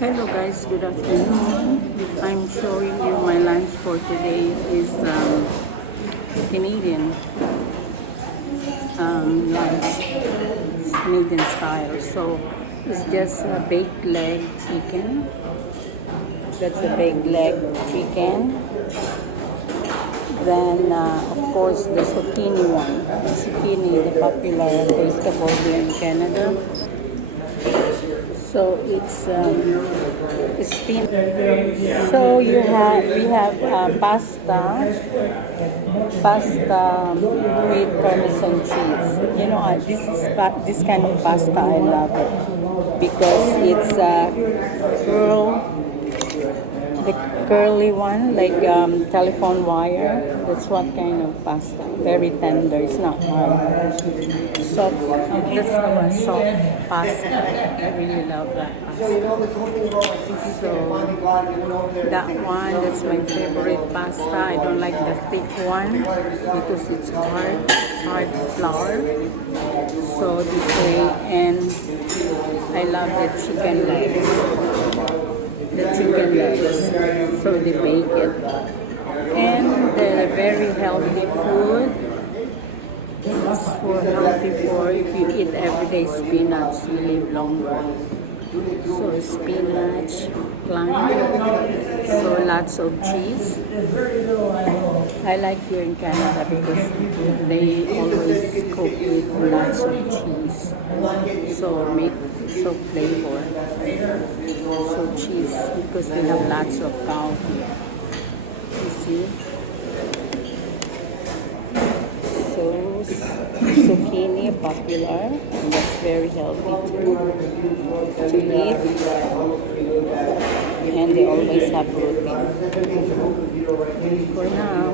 Hello guys, good afternoon. I'm showing you my lunch for today is Canadian lunch, Canadian style. So it's just a baked leg chicken. That's a baked leg chicken. Then of course the zucchini one. Zucchini, the popular vegetable here in Canada. So it's spinach. So we have pasta with parmesan cheese. You know, this kind of pasta I love it because it's the curly one like telephone wire. That's what kind of pasta. Very tender. It's not hard. Soft. That's the one. Soft pasta. I really love that pasta. So that one, that's my favorite pasta. I don't like the thick one because it's hard. It's hard flour. So this way, and I love the chicken legs. The chicken legs. So they bake it. And they're very healthy food. It's for healthy for if you eat everyday spinach, you live longer. So spinach, lime, so lots of cheese. I like here in Canada because they always cook with lots of cheese. So make so flavor. So cheese because they have lots of cow here. You see? So zucchini popular, and that's very healthy to eat, and they always have protein. For now,